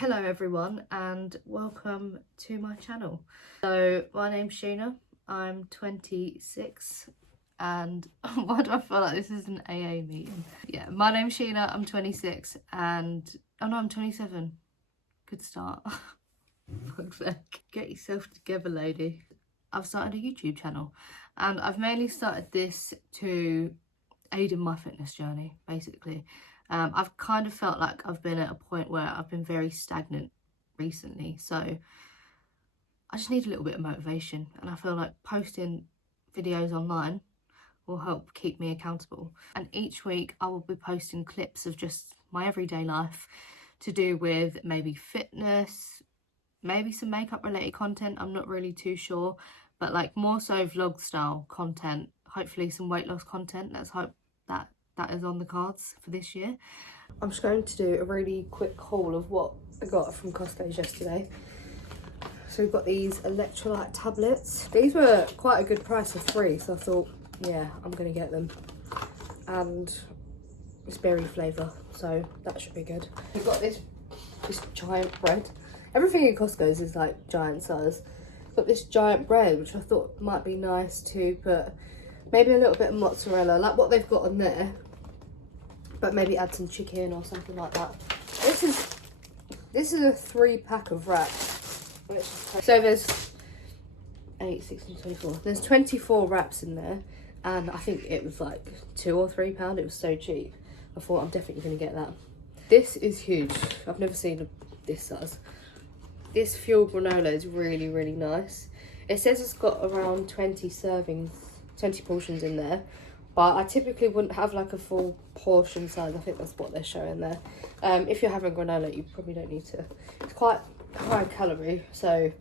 Hello everyone and welcome to my channel. So my name's Sheena, I'm 26 and why do I feel like this is an AA meeting? Yeah, my name's Sheena, I'm 26 and, oh no, I'm 27. Good start. Fuck's sake. Get yourself together, lady. I've started a YouTube channel and I've mainly started this to aid in my fitness journey, basically. I've kind of felt like I've been at a point where I've been very stagnant recently, so I just need a little bit of motivation, and I feel like posting videos online will help keep me accountable. And each week I will be posting clips of just my everyday life to do with maybe fitness, maybe some makeup related content, I'm not really too sure, but like more so vlog style content, hopefully some weight loss content. Let's hope that is on the cards for this year. I'm just going to do a really quick haul of what I got from Costco yesterday. So we've got these electrolyte tablets. These were quite a good price for free, so I thought, yeah, I'm gonna get them. And it's berry flavour, so that should be good. We've got this giant bread. Everything in Costco's is like giant size. Got this giant bread, which I thought might be nice to put maybe a little bit of mozzarella, like what they've got on there, but maybe add some chicken or something like that. This is a 3-pack of wraps. So there's 8, 16, 24. There's 24 wraps in there, and I think it was like £2 or £3. It was so cheap. I thought I'm definitely gonna get that. This is huge. I've never seen this size. This fuel granola is really, really nice. It says it's got around 20 portions in there, but I typically wouldn't have like a full portion size. I think that's what they're showing there. If you're having granola, you probably don't need to. It's quite high calorie, so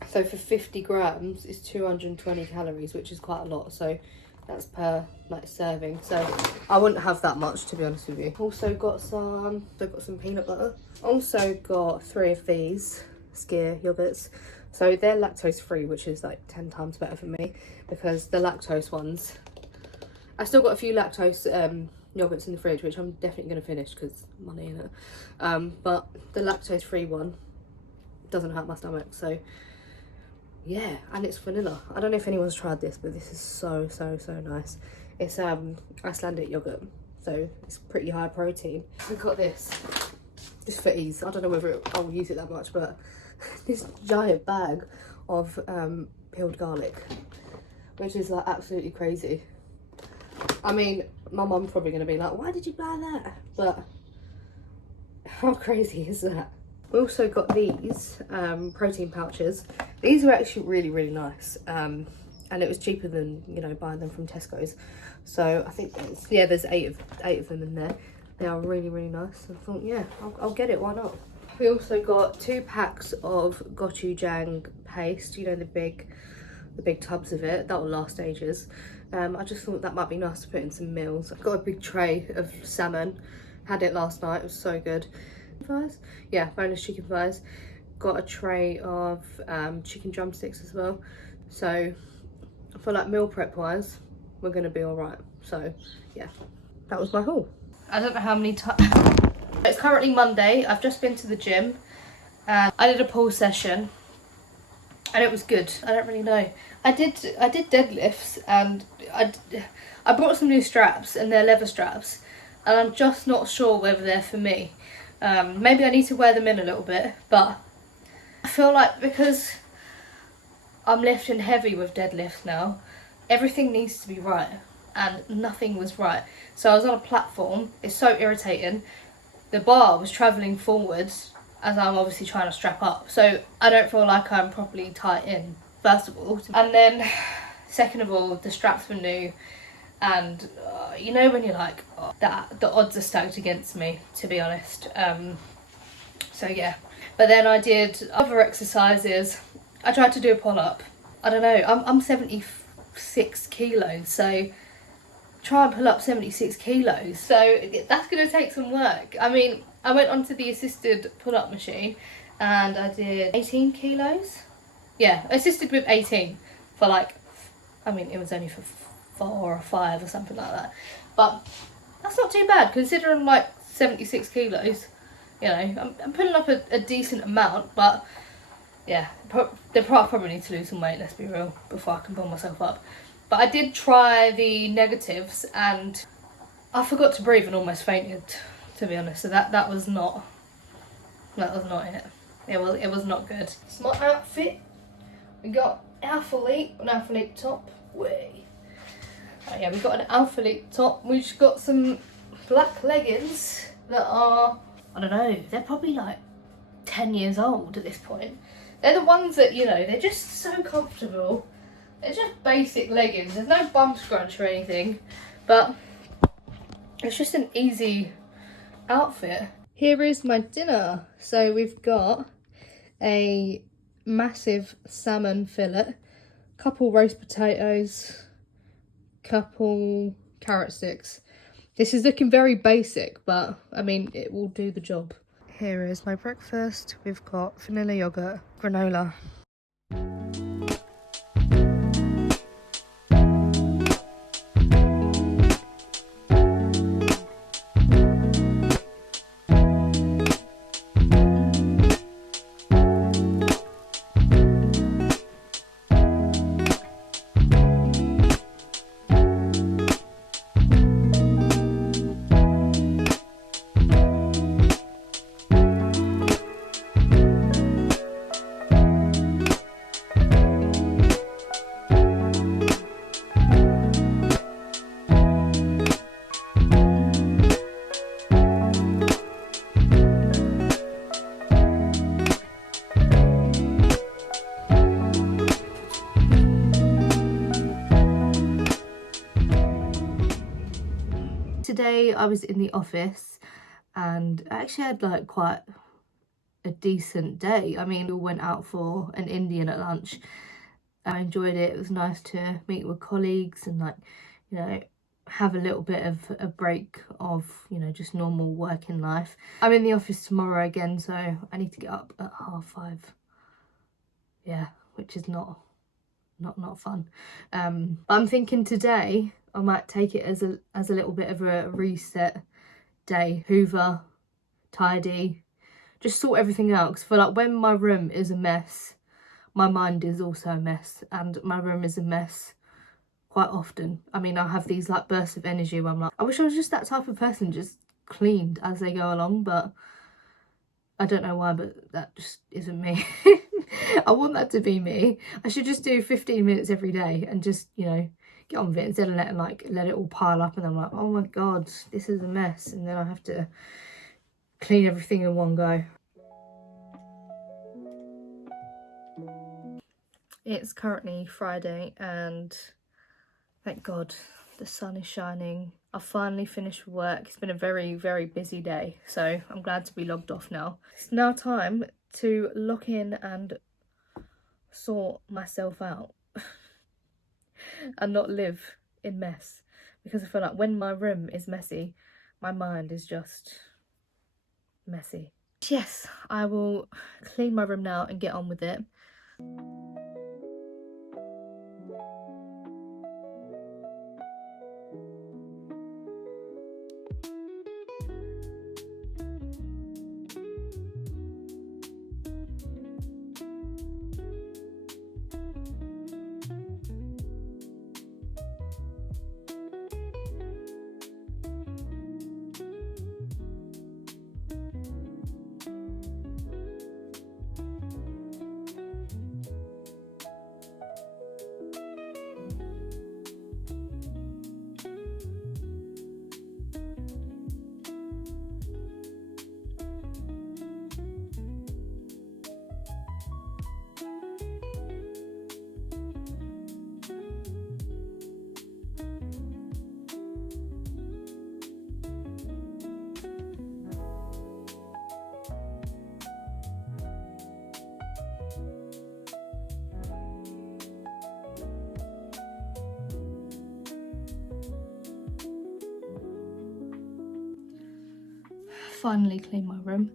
for 50 grams it's 220 calories, which is quite a lot, so that's per like serving, so I wouldn't have that much, to be honest with you. Also got some peanut butter. Also got 3 of these Skyr yogurts. So they're lactose free, which is like 10 times better for me, because the lactose ones, I still got a few lactose yogurts in the fridge, which I'm definitely going to finish because money in it. But the lactose free one doesn't hurt my stomach, so yeah. And it's vanilla. I don't know if anyone's tried this, but this is so nice. It's Icelandic yogurt, so it's pretty high protein. We've got this just for ease. I don't know whether I'll use it that much, but this giant bag of peeled garlic, which is like absolutely crazy. I mean, my mum's probably going to be like, why did you buy that? But how crazy is that? We also got these protein pouches. These were actually really nice, and it was cheaper than, you know, buying them from Tesco's. So I think there's eight of them in there. They are really nice. I thought, yeah, I'll get it, why not? We also got 2 packs of gochujang paste, you know, the big tubs of it. That will last ages. I just thought that might be nice to put in some meals. I've got a big tray of salmon. Had it last night, it was so good. Thighs? Yeah, boneless chicken thighs. Got a tray of chicken drumsticks as well. So I feel like meal prep wise, we're gonna be all right. So yeah, that was my haul. I don't know how many times. It's currently Monday. I've just been to the gym and I did a pull session and it was good. I don't really know. I did deadlifts, and I brought some new straps, and they're leather straps, and I'm just not sure whether they're for me. Maybe I need to wear them in a little bit, but I feel like because I'm lifting heavy with deadlifts now, everything needs to be right, and nothing was right. So I was on a platform. It's so irritating. The bar was travelling forwards as I'm obviously trying to strap up, so I don't feel like I'm properly tight in, first of all, and then second of all, the straps were new, and you know when you're like, oh, the odds are stacked against me, to be honest. So yeah, but then I did other exercises. I tried to do a pull-up. I don't know, I'm 76 kilos, so try and pull up 76 kilos, so that's going to take some work. I mean, I went onto the assisted pull-up machine and I did 18 kilos. Yeah, assisted with 18 for like, I mean, it was only for 4 or 5 or something like that. But that's not too bad considering I'm like 76 kilos. you know, I'm putting up a decent amount, but yeah, they probably need to lose some weight, let's be real, before I can build myself up. But I did try the negatives and I forgot to breathe and almost fainted, to be honest. So that was not it. It was not good. It's my outfit. We got an athlete top. Way. Oh yeah, we got an athlete top. We just got some black leggings that are, I don't know, they're probably like 10 years old at this point. They're the ones that, you know, they're just so comfortable. They're just basic leggings. There's no bum scrunch or anything, but it's just an easy outfit. Here is my dinner. So we've got a massive salmon fillet, couple roast potatoes, couple carrot sticks. This is looking very basic, but I mean, it will do the job. Here is my breakfast. We've got vanilla yogurt, granola. Today I was in the office and I actually had like quite a decent day. I mean, we went out for an Indian at lunch. I enjoyed it. It was nice to meet with colleagues and, like, you know, have a little bit of a break of, you know, just normal working life. I'm in the office tomorrow again, so I need to get up at 5:30. Yeah, which is not fun. But I'm thinking today I might take it as a little bit of a reset day. Hoover, tidy, just sort everything out. Because I feel like when my room is a mess, my mind is also a mess, and my room is a mess quite often. I mean, I have these like bursts of energy where I'm like, I wish I was just that type of person, just cleaned as they go along, but I don't know why, but that just isn't me. I want that to be me. I should just do 15 minutes every day and just, you know, get on with it instead of let it all pile up and I'm like, oh my god, this is a mess, and then I have to clean everything in one go. It's currently Friday and thank god the sun is shining. I've finally finished work. It's been a very, very busy day, so I'm glad to be logged off now. It's now time to lock in and sort myself out and not live in mess, because I feel like when my room is messy, my mind is just messy. Yes, I will clean my room now and get on with it. Finally cleaned my room.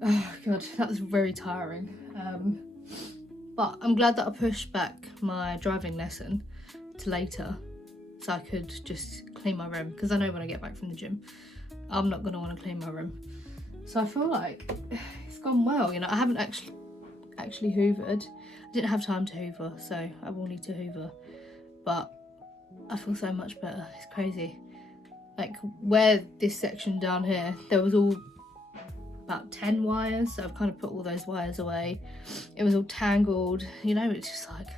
Oh god, that was very tiring. But I'm glad that I pushed back my driving lesson to later so I could just clean my room, because I know when I get back from the gym I'm not going to want to clean my room. So I feel like it's gone well, you know. I haven't actually hoovered. I didn't have time to hoover, so I will need to hoover. But I feel so much better. It's crazy. Like where this section down here, there was all about 10 wires, so I've kind of put all those wires away. It was all tangled, you know. It's just like,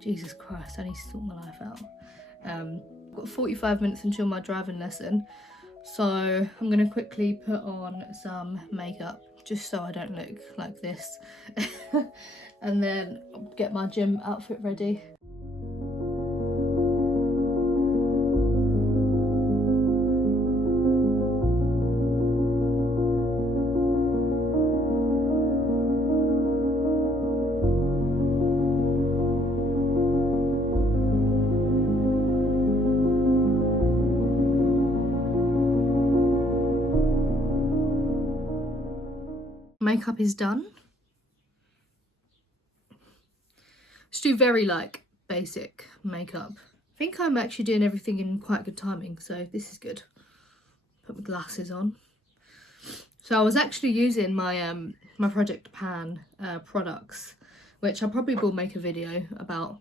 Jesus Christ, I need to sort my life out. Got 45 minutes until my driving lesson, so I'm gonna quickly put on some makeup just so I don't look like this and then get my gym outfit ready. Makeup is done. Just do very like basic makeup. I think I'm actually doing everything in quite good timing, so this is good. Put my glasses on. So I was actually using my my Project Pan products, which I probably will make a video about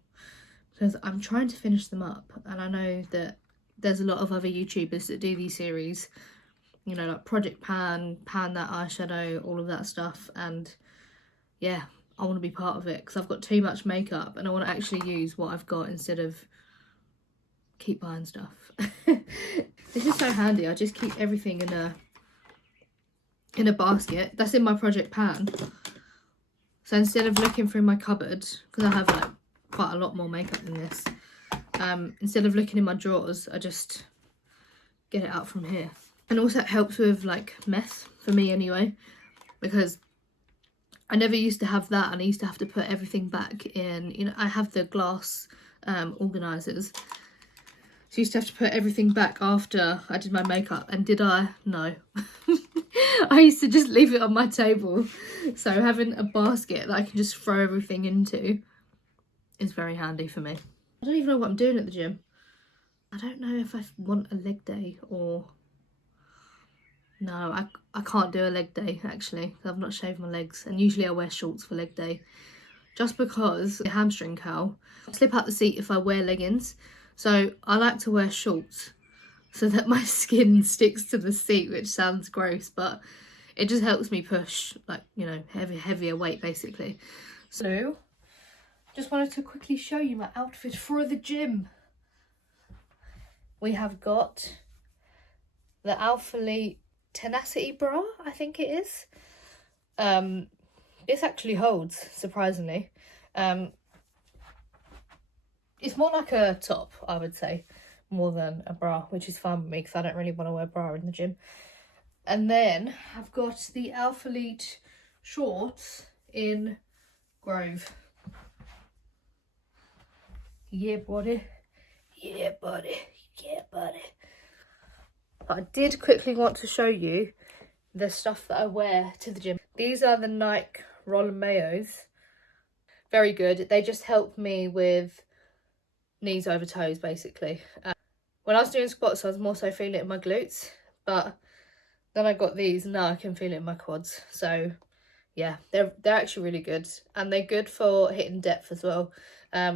because I'm trying to finish them up, and I know that there's a lot of other YouTubers that do these series, you know, like Project Pan, Pan That Eyeshadow, all of that stuff. And yeah, I want to be part of it because I've got too much makeup and I want to actually use what I've got instead of keep buying stuff. This is so handy. I just keep everything in a basket. That's in my Project Pan. So instead of looking through my cupboard, because I have like quite a lot more makeup than this, instead of looking in my drawers, I just get it out from here. And also it helps with like mess, for me anyway, because I never used to have that, and I used to have to put everything back in, you know, I have the glass organisers, so I used to have to put everything back after I did my makeup. And did I? No. I used to just leave it on my table. So having a basket that I can just throw everything into is very handy for me. I don't even know what I'm doing at the gym. I don't know if I want a leg day or... No, I can't do a leg day actually, because I've not shaved my legs, and usually I wear shorts for leg day just because the hamstring curl. I slip out the seat if I wear leggings, so I like to wear shorts so that my skin sticks to the seat, which sounds gross, but it just helps me push, like, you know, heavier weight basically. So just wanted to quickly show you my outfit for the gym. We have got the Alphalete Tenacity bra, I think it is. This actually holds, surprisingly. It's more like a top, I would say, more than a bra, which is fine with me because I don't really want to wear a bra in the gym. And then I've got the Alphalete shorts in Grove. Yeah, buddy. Yeah, buddy. Yeah, buddy. But I did quickly want to show you the stuff that I wear to the gym. These are the Nike Roller Mayos. Very good. They just help me with knees over toes, basically. When I was doing squats, I was more so feeling it in my glutes, but then I got these and now I can feel it in my quads. So yeah, they're actually really good, and they're good for hitting depth as well.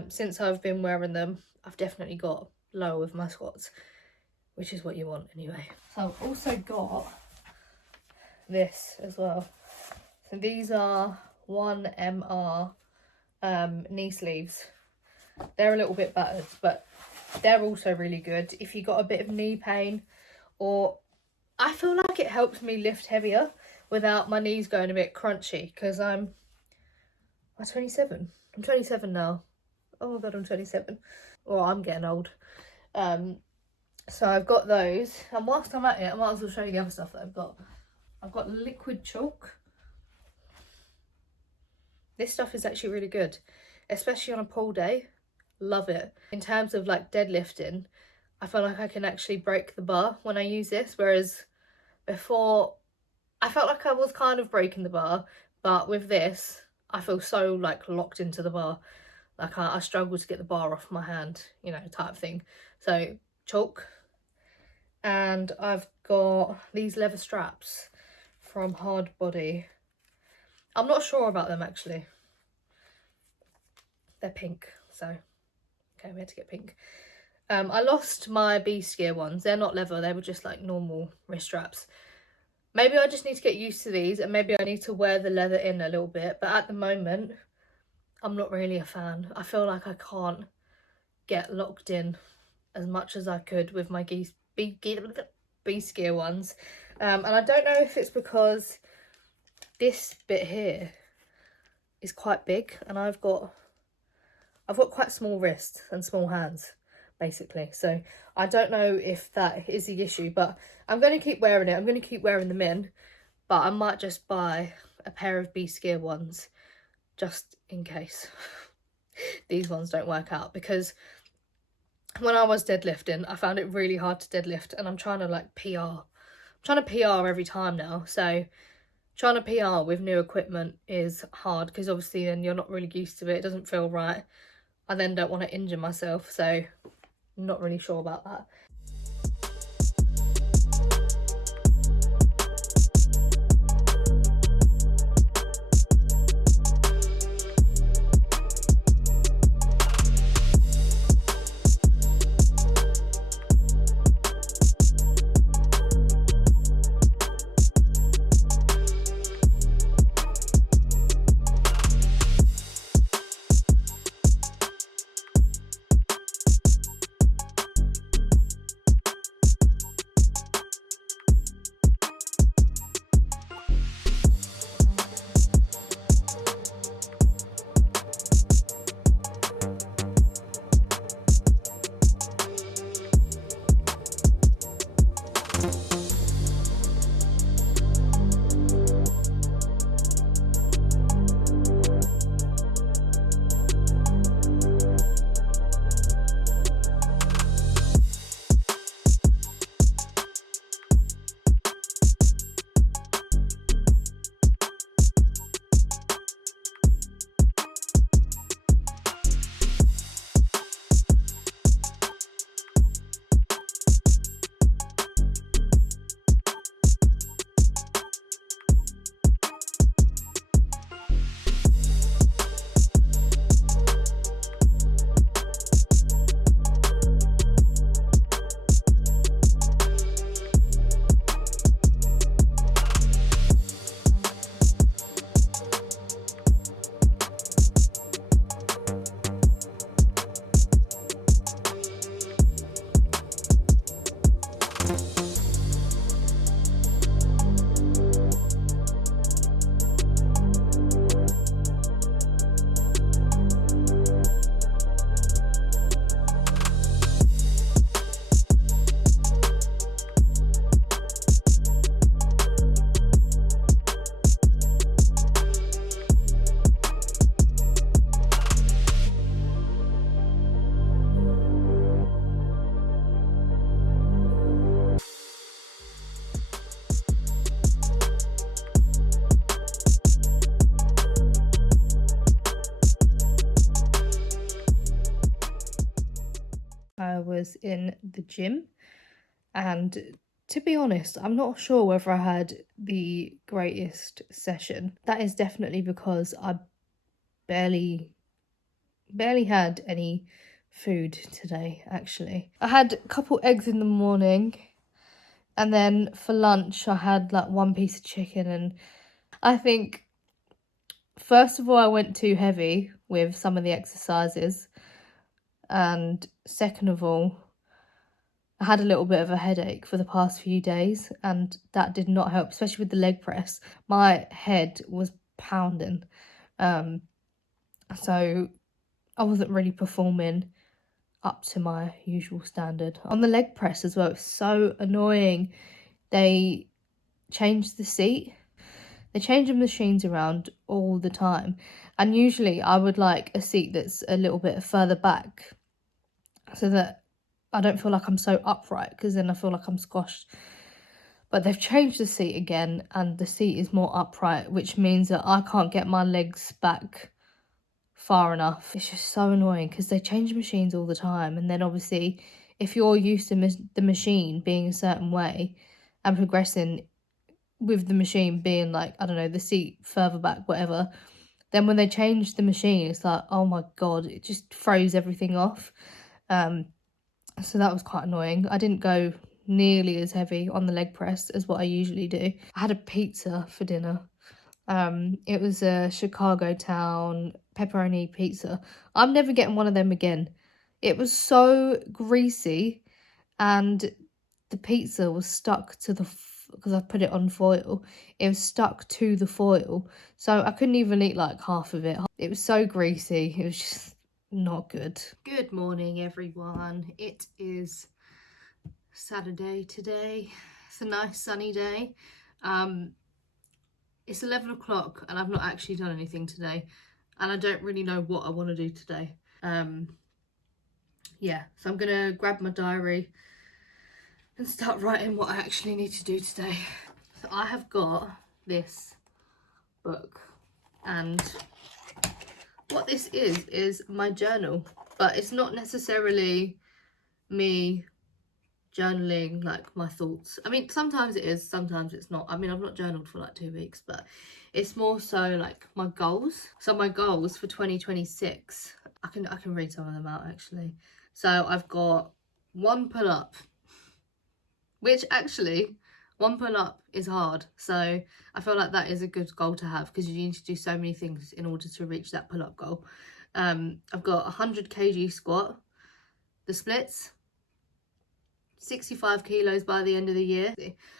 Since I've been wearing them, I've definitely got lower with my squats, which is what you want anyway. So I've also got this as well. So these are 1MR knee sleeves. They're a little bit battered, but they're also really good if you got a bit of knee pain, or I feel like it helps me lift heavier without my knees going a bit crunchy, because I'm 27. I'm 27 now. Oh my god, I'm 27. Well, I'm getting old. So I've got those, and whilst I'm at it, I might as well show you the other stuff that I've got. I've got liquid chalk. This stuff is actually really good, especially on a pull day. Love it. In terms of like deadlifting, I feel like I can actually break the bar when I use this, whereas before I felt like I was kind of breaking the bar, but with this I feel so like locked into the bar, like I struggle to get the bar off my hand, you know, type thing. So chalk. And I've got these leather straps from Hard Body. I'm not sure about them actually. They're pink, so okay, we had to get pink. I lost my beast gear ones. They're not leather, they were just like normal wrist straps. Maybe I just need to get used to these, and maybe I need to wear the leather in a little bit, but at the moment I'm not really a fan. I feel like I can't get locked in as much as I could with my beast gear ones. And I don't know if it's because this bit here is quite big and I've got quite small wrists and small hands basically, so I don't know if that is the issue, but I'm going to keep wearing it. I'm going to keep wearing them in, but I might just buy a pair of beast gear ones just in case these ones don't work out, because when I was deadlifting I found it really hard to deadlift, and I'm trying to like PR. I'm trying to PR every time now, so trying to PR with new equipment is hard because obviously then you're not really used to it. It doesn't feel right. I then don't want to injure myself, so I'm not really sure about that. I was in the gym, and to be honest, I'm not sure whether I had the greatest session. That is definitely because I barely had any food today, actually. I had a couple eggs in the morning, and then for lunch I had like one piece of chicken, and I think first of all I went too heavy with some of the exercises, and second of all I had a little bit of a headache for the past few days, and that did not help, especially with the leg press. My head was pounding, so I wasn't really performing up to my usual standard. On the leg press as well, it's so annoying. They changed the seat. They change the machines around all the time, and usually I would like a seat that's a little bit further back so that I don't feel like I'm so upright, because then I feel like I'm squashed. But they've changed the seat again, and the seat is more upright, which means that I can't get my legs back far enough. It's just so annoying because they change machines all the time, and then obviously if you're used to the machine being a certain way and progressing with the machine being like, I don't know, the seat further back, whatever. Then when they changed the machine, it's like, oh my God, it just throws everything off. So that was quite annoying. I didn't go nearly as heavy on the leg press as what I usually do. I had a pizza for dinner. It was a Chicago Town pepperoni pizza. I'm never getting one of them again. It was so greasy, and the pizza was stuck to the, because I put it on foil, it was stuck to the foil, so I couldn't even eat like half of it. It was so greasy, it was just not good. Good morning everyone, it is Saturday today. It's a nice sunny day. It's 11 o'clock and I've not actually done anything today, and I don't really know what I want to do today. Yeah, so I'm gonna grab my diary and start writing what I actually need to do today. So I have got this book, and what this is my journal, but it's not necessarily me journaling like my thoughts. I mean, sometimes it is, sometimes it's not. I mean, I've not journaled for like 2 weeks, but it's more so like my goals. So my goals for 2026, I can read some of them out actually. So I've got 1 pull-up, which actually 1 pull-up is hard, so I feel like that is a good goal to have, because you need to do so many things in order to reach that pull-up goal. I've got 100 kg squat, the splits, 65 kilos by the end of the year.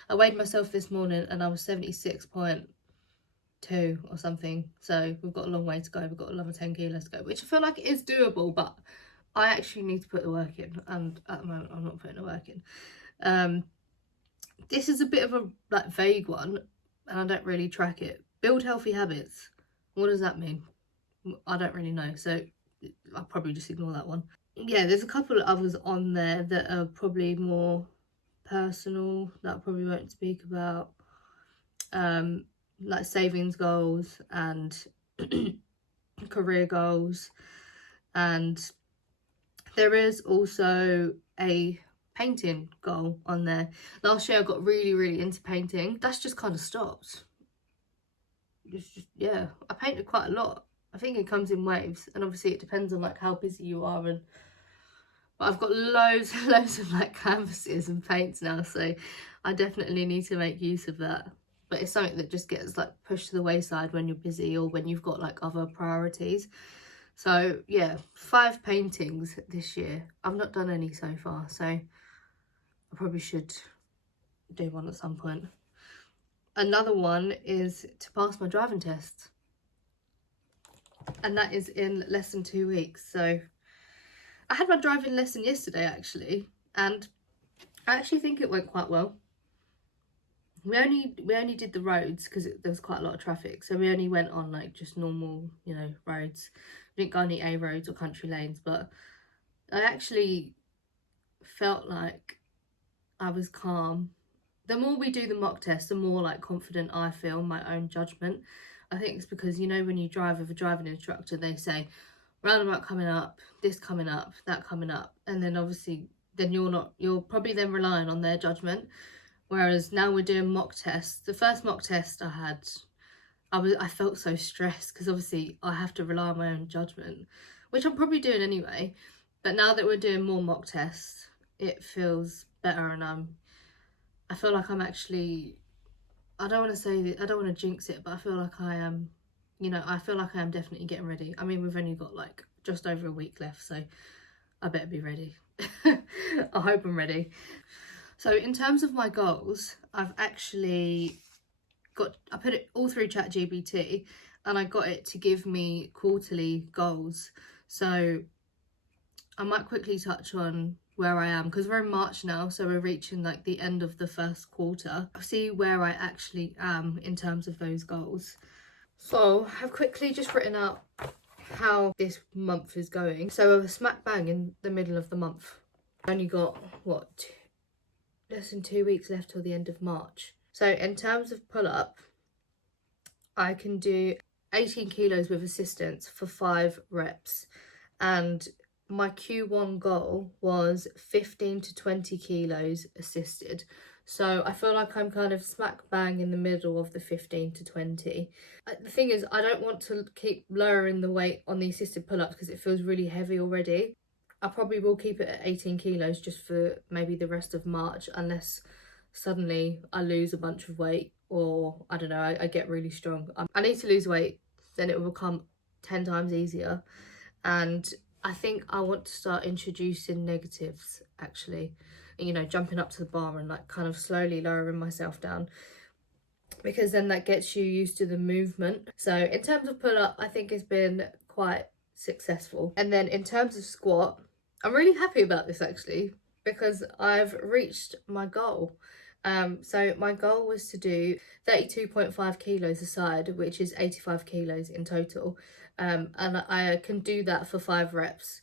I weighed myself this morning and I was 76.2 or something, so we've got a long way to go. We've got another 10 kilos to go, which I feel like is doable, but I actually need to put the work in, and at the moment I'm not putting the work in. This is a bit of a like vague one, and I don't really track it. Build healthy habits. What does that mean? I don't really know, so I'll probably just ignore that one. Yeah, there's a couple of others on there that are probably more personal that I probably won't speak about, like savings goals and career goals, and there is also a painting goal on there. Last year I got really into painting. That's just kind of stopped. It's just, yeah, I painted quite a lot. I think it comes in waves, and obviously it depends on like how busy you are, and but I've got loads of like canvases and paints now, so I definitely need to make use of that. But it's something that just gets like pushed to the wayside when you're busy or when you've got like other priorities. So yeah, 5 paintings this year. I've not done any so far, so I probably should do one at some point. Another one is to pass my driving test, and that is in less than 2 weeks. So I had my driving lesson yesterday actually, and I actually think it went quite well. We only did the roads because there was quite a lot of traffic, so we only went on like just normal, you know, roads. We didn't go on any A roads or country lanes, but I actually felt like I was calm. The more we do the mock test, the more like confident I feel in my own judgment. I think it's because, you know, when you drive with a driving instructor, they say roundabout coming up, this coming up, that coming up, and then obviously then you're probably then relying on their judgment. Whereas now we're doing mock tests. The first mock test I had, I felt so stressed because obviously I have to rely on my own judgment, which I'm probably doing anyway. But now that we're doing more mock tests, it feels better, and I feel like I'm actually, I don't want to jinx it, but I feel like I am, you know, I feel like I am definitely getting ready. I mean, we've only got like just over a week left, so I better be ready. I hope I'm ready. So in terms of my goals, I've actually I put it all through ChatGPT, and I got it to give me quarterly goals. So I might quickly touch on where I am, because we're in March now, so we're reaching like the end of the first quarter. I'll see where I actually am in terms of those goals. So I've quickly just written out how this month is going. So we're smack bang in the middle of the month. I only got, what, less than 2 weeks left till the end of March. So in terms of pull-up, I can do 18 kilos with assistance for 5 reps. And my Q1 goal was 15 to 20 kilos assisted. So I feel like I'm kind of smack bang in the middle of the 15 to 20. The thing is, I don't want to keep lowering the weight on the assisted pull-ups because it feels really heavy already. I probably will keep it at 18 kilos just for maybe the rest of March, unless suddenly I lose a bunch of weight, or I don't know, I get really strong. I need to lose weight, then it will become 10 times easier. And I think I want to start introducing negatives, actually. You know, jumping up to the bar and like kind of slowly lowering myself down, because then that gets you used to the movement. So in terms of pull up, I think it's been quite successful. And then in terms of squat, I'm really happy about this actually, because I've reached my goal. So my goal was to do 32.5 kilos a side, which is 85 kilos in total. And I can do that for 5 reps.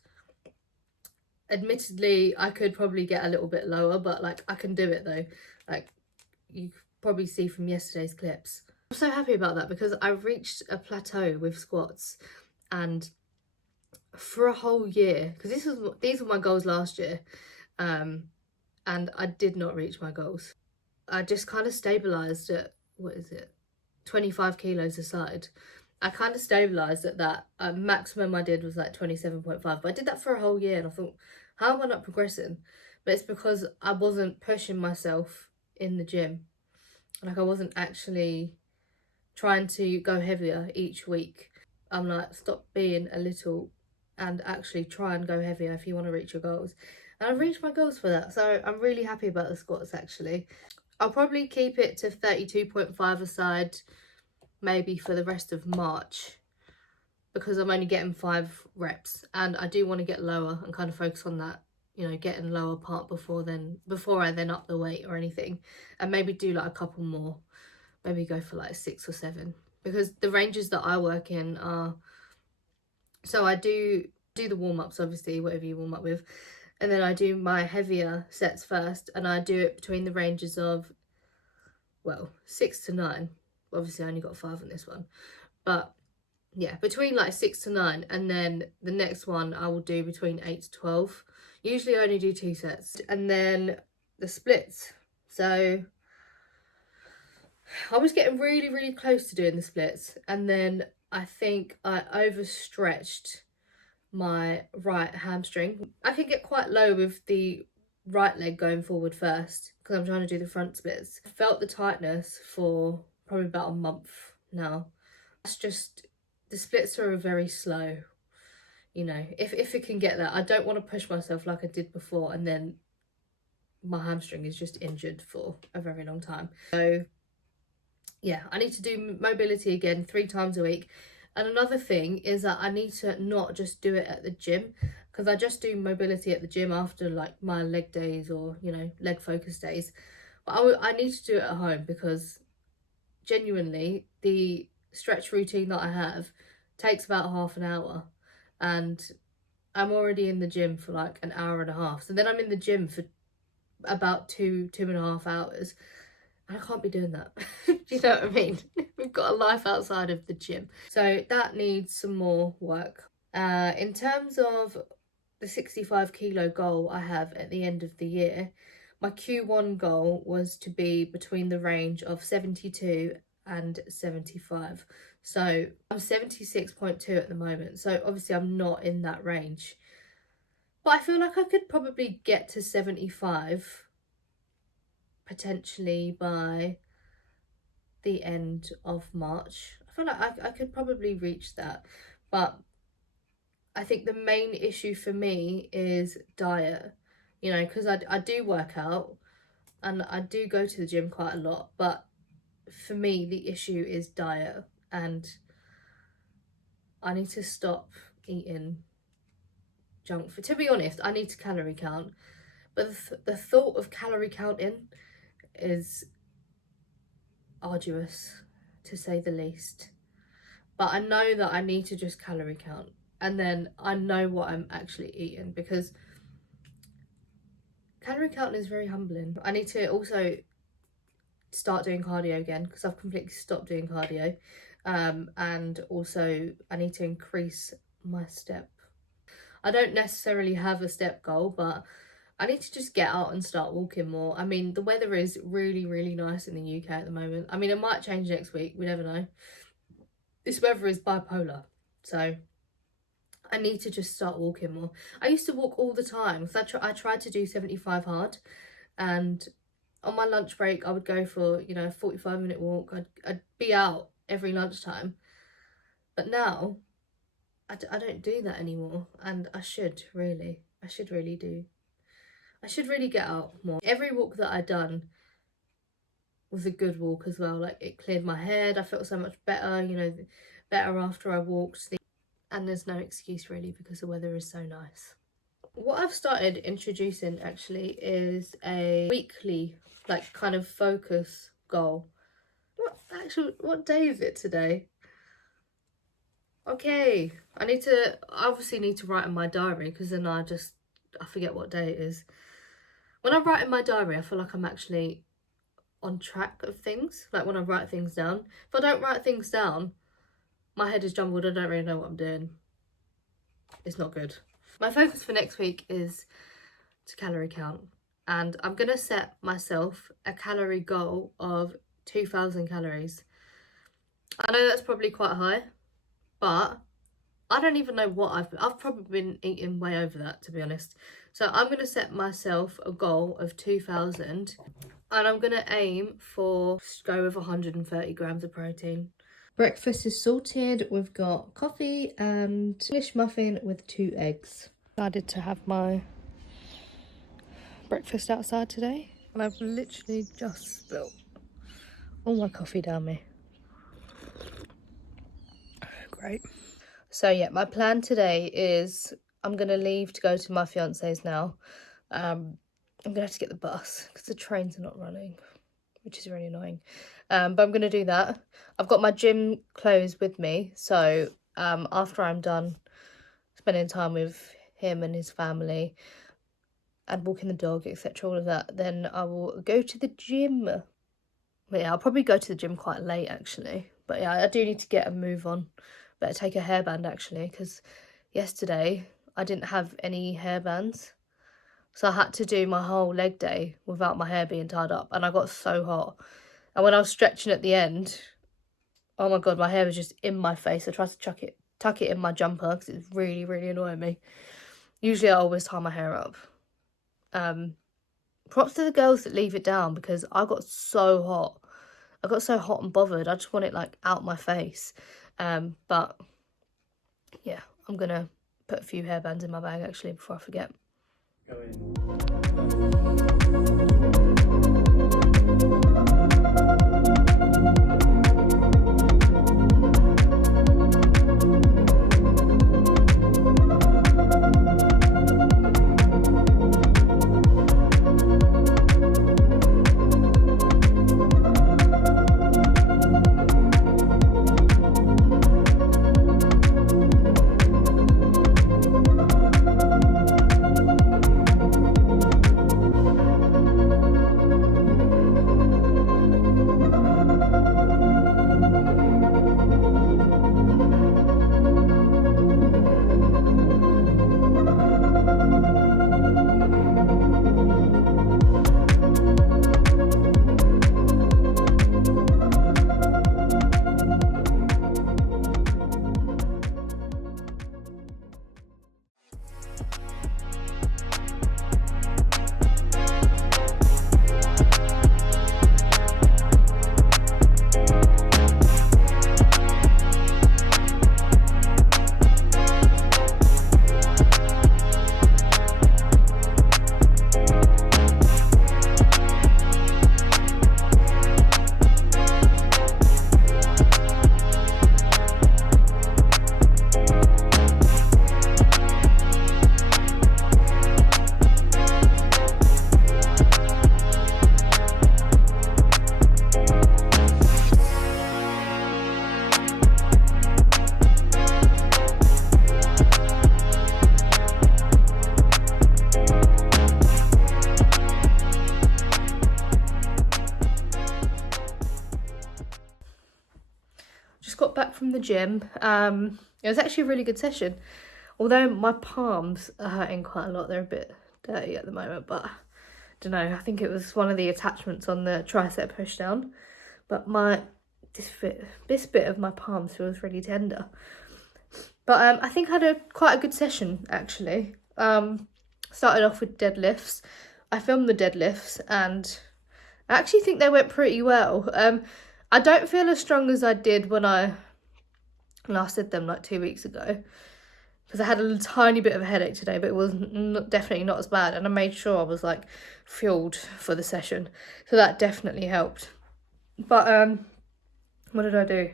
Admittedly, I could probably get a little bit lower, but like I can do it though. Like you probably see from yesterday's clips. I'm so happy about that because I reached a plateau with squats, and for a whole year, because these were my goals last year, and I did not reach my goals. I just kind of stabilized at, what is it, 25 kilos a side. I kind of stabilized at that. Maximum I did was like 27.5, but I did that for a whole year and I thought, how am I not progressing? But it's because I wasn't pushing myself in the gym. Like I wasn't actually trying to go heavier each week. I'm like, stop being a little and actually try and go heavier if you want to reach your goals. And I've reached my goals for that. So I'm really happy about the squats actually. I'll probably keep it to 32.5 a side maybe for the rest of March, because I'm only getting 5 reps and I do want to get lower and kind of focus on that, you know, getting lower part before I then up the weight or anything, and maybe do like a couple more, maybe go for like 6 or 7, because the ranges that I work in are, so I do the warm-ups, obviously whatever you warm up with, and then I do my heavier sets first, and I do it between the ranges of, well, 6 to 9. Obviously I only got 5 on this one, but yeah, between like 6 to 9, and then the next one I will do between 8 to 12. Usually I only do 2 sets. And then the splits. So I was getting really, really close to doing the splits, and then I think I overstretched my right hamstring. I can get quite low with the right leg going forward first because I'm trying to do the front splits. I felt the tightness for probably about a month now. That's just, the splits are very slow, you know, if it can get that. I don't want to push myself like I did before and then my hamstring is just injured for a very long time. So yeah, I need to do mobility again 3 times a week. And another thing is that I need to not just do it at the gym, because I just do mobility at the gym after like my leg days or, you know, leg focus days. But I need to do it at home, because genuinely the stretch routine that I have takes about half an hour, and I'm already in the gym for like an hour and a half. So then I'm in the gym for about 2.5 hours. I can't be doing that. Do you know what I mean? We've got a life outside of the gym. So that needs some more work. In terms of the 65 kilo goal I have at the end of the year, my Q1 goal was to be between the range of 72 and 75. So I'm 76.2 at the moment. So obviously I'm not in that range. But I feel like I could probably get to 75 potentially by the end of March. I feel like I could probably reach that. But I think the main issue for me is diet. You know, because I do work out and I do go to the gym quite a lot, but for me the issue is diet, and I need to stop eating junk food. To be honest, I need to calorie count, but the thought of calorie counting is arduous, to say the least. But I know that I need to just calorie count, and then I know what I'm actually eating, because calorie counting is very humbling. I need to also start doing cardio again, because I've completely stopped doing cardio, and also I need to increase my step. I don't necessarily have a step goal, but I need to just get out and start walking more. I mean, the weather is really, really nice in the UK at the moment. I mean, it might change next week. We never know. This weather is bipolar. So I need to just start walking more. I used to walk all the time. So I tried to do 75 hard. And on my lunch break, I would go for, you know, a 45-minute walk. I'd be out every lunchtime. But now, I don't do that anymore. And I should really do. I should really get out more. Every walk that I'd done was a good walk as well. Like, it cleared my head. I felt so much better, you know, better after I walked. And there's no excuse really because the weather is so nice. What I've started introducing actually is a weekly, like, kind of focus goal. What day is it today? Okay, I obviously need to write in my diary because then I forget what day it is. When I write in my diary, I feel like I'm actually on track of things, like when I write things down. If I don't write things down, my head is jumbled, I don't really know what I'm doing. It's not good. My focus for next week is to calorie count, and I'm going to set myself a calorie goal of 2,000 calories. I know that's probably quite high, but I don't even know what I've probably been eating way over that, to be honest. So I'm going to set myself a goal of 2,000, and I'm going to aim for, go with 130 grams of protein. Breakfast is sorted. We've got coffee and English muffin with 2 eggs. Decided to have my breakfast outside today, and I've literally just spilled all my coffee down me. Great. So yeah, my plan today is I'm going to leave to go to my fiance's now. I'm going to have to get the bus because the trains are not running, which is really annoying. But I'm going to do that. I've got my gym clothes with me. So after I'm done spending time with him and his family and walking the dog, etc., all of that, then I will go to the gym. But yeah, I'll probably go to the gym quite late actually. But yeah, I do need to get a move on. Better take a hairband actually, because yesterday I didn't have any hairbands, so I had to do my whole leg day without my hair being tied up, and I got so hot. And when I was stretching at the end, oh my god, my hair was just in my face. I tried to tuck it in my jumper because it was really, really annoying me. Usually I always tie my hair up. Props to the girls that leave it down, because I got so hot. I got so hot and bothered. I just want it like out my face. But yeah, I'm gonna put a few hairbands in my bag actually before I forget. Go in. Got back from the gym. It was actually a really good session, although my palms are hurting quite a lot. They're a bit dirty at the moment, but I don't know, I think it was one of the attachments on the tricep push down, but this bit of my palm feels really tender. But I think I had quite a good session actually. Started off with deadlifts. I filmed the deadlifts and I actually think they went pretty well. I don't feel as strong as I did when I last did them like 2 weeks ago, because I had a tiny bit of a headache today, but it was definitely not as bad, and I made sure I was like fueled for the session, so that definitely helped. But what did I do?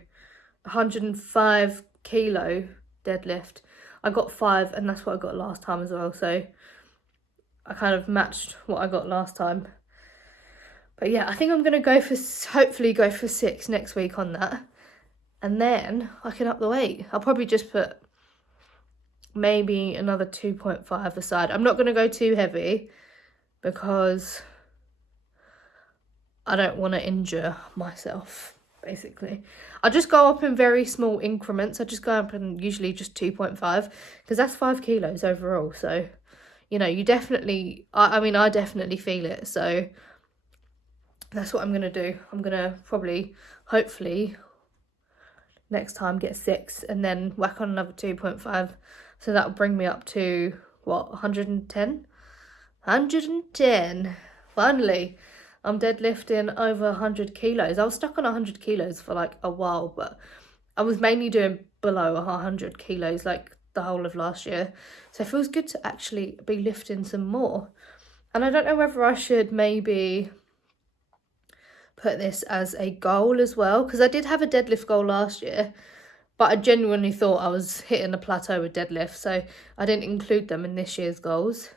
105 kilo deadlift. I got 5, and that's what I got last time as well, so I kind of matched what I got last time. But yeah, I think I'm gonna hopefully go for 6 next week on that, and then I can up the weight. I'll probably just put maybe another 2.5 aside. I'm not gonna go too heavy because I don't want to injure myself, basically. I just go up in very small increments. I just go up in usually just 2.5, because that's 5 kilos overall. So, you know, you definitely, I mean, I definitely feel it. So that's what I'm going to do. I'm going to probably, hopefully, next time get 6 and then whack on another 2.5. So that'll bring me up to, what, 110? 110. Finally. I'm deadlifting over 100 kilos. I was stuck on 100 kilos for like a while, but I was mainly doing below 100 kilos like the whole of last year. So it feels good to actually be lifting some more. And I don't know whether I should maybe put this as a goal as well, because I did have a deadlift goal last year, but I genuinely thought I was hitting a plateau with deadlift, so I didn't include them in this year's goals.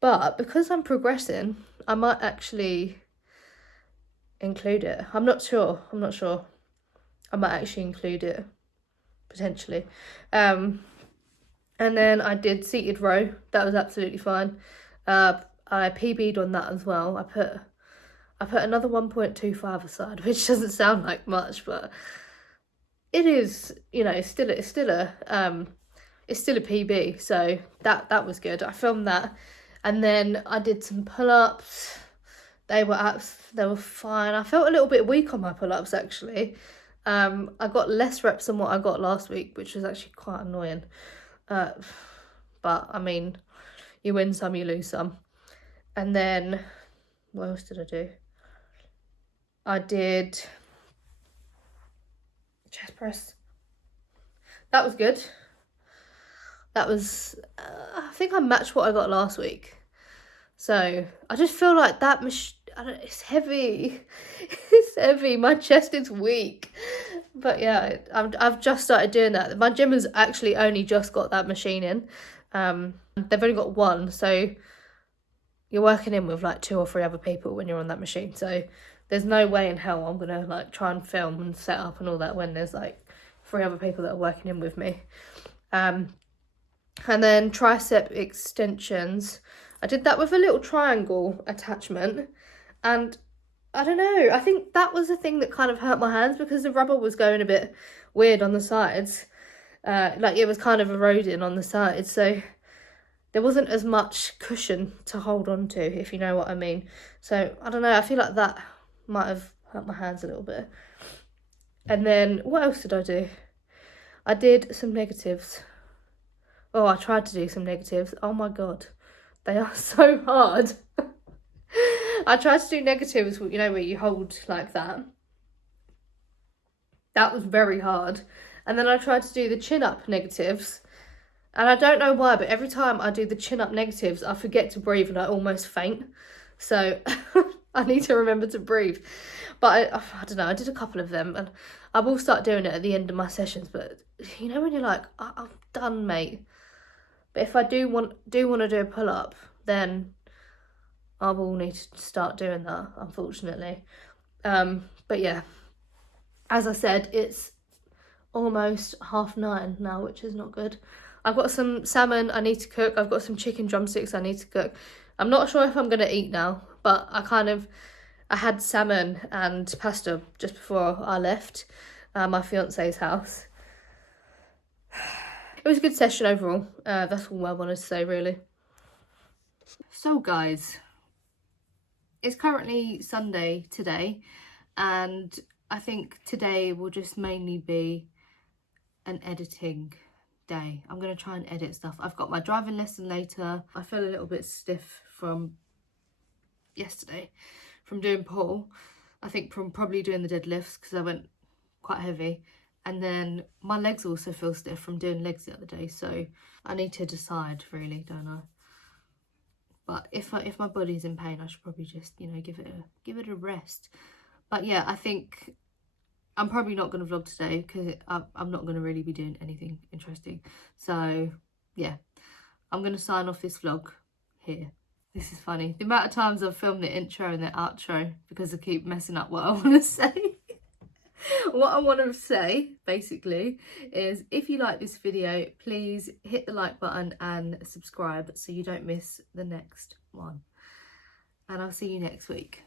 But because I'm progressing, I might actually include it. I'm not sure. I might actually include it, potentially. And then I did seated row. That was absolutely fine. I PB'd on that as well. I put another 1.25 aside, which doesn't sound like much, but it is, you know, it's still a PB. So that was good. I filmed that. And then I did some pull-ups. They were fine. I felt a little bit weak on my pull-ups actually. I got less reps than what I got last week, which was actually quite annoying. But I mean, you win some, you lose some. And then what else did I do? I did chest press. That was good. That was, I think I matched what I got last week. So I just feel like that it's heavy. It's heavy. My chest is weak. But yeah, I've just started doing that. My gym has actually only just got that machine in. They've only got one. So you're working in with like 2 or 3 other people when you're on that machine. So there's no way in hell I'm going to like try and film and set up and all that when there's like 3 other people that are working in with me. And then tricep extensions. I did that with a little triangle attachment. And I don't know, I think that was the thing that kind of hurt my hands, because the rubber was going a bit weird on the sides. Like it was kind of eroding on the sides. So there wasn't as much cushion to hold on to, if you know what I mean. So I don't know, I feel like that might have hurt my hands a little bit. And then what else did I do? I did some negatives. Oh, I tried to do some negatives. Oh my God, they are so hard. I tried to do negatives, you know, where you hold like that. That was very hard. And then I tried to do the chin up negatives. And I don't know why, but every time I do the chin up negatives, I forget to breathe and I almost faint. So I need to remember to breathe. But I don't know, I did a couple of them, and I will start doing it at the end of my sessions. But you know when you're like, I'm done, mate. But if I do want to do a pull-up, then I will need to start doing that, unfortunately. But yeah, as I said, it's almost 9:30 now, which is not good. I've got some salmon I need to cook. I've got some chicken drumsticks I need to cook. I'm not sure if I'm going to eat now, but I had salmon and pasta just before I left my fiance's house. It was a good session overall. That's all I wanted to say, really. So guys, it's currently Sunday today, and I think today will just mainly be an editing day. I'm going to try and edit stuff. I've got my driving lesson later. I feel a little bit stiff from yesterday from doing pull. I think from probably doing the deadlifts because I went quite heavy, and then my legs also feel stiff from doing legs the other day, so I need to decide really, don't I? But if my body's in pain, I should probably just, you know, give it a rest. But yeah, I think I'm probably not going to vlog today because I'm not going to really be doing anything interesting. So yeah, I'm going to sign off this vlog here. This is funny. The amount of times I've filmed the intro and the outro because I keep messing up what I want to say. What I want to say, basically, is if you like this video, please hit the like button and subscribe so you don't miss the next one. And I'll see you next week.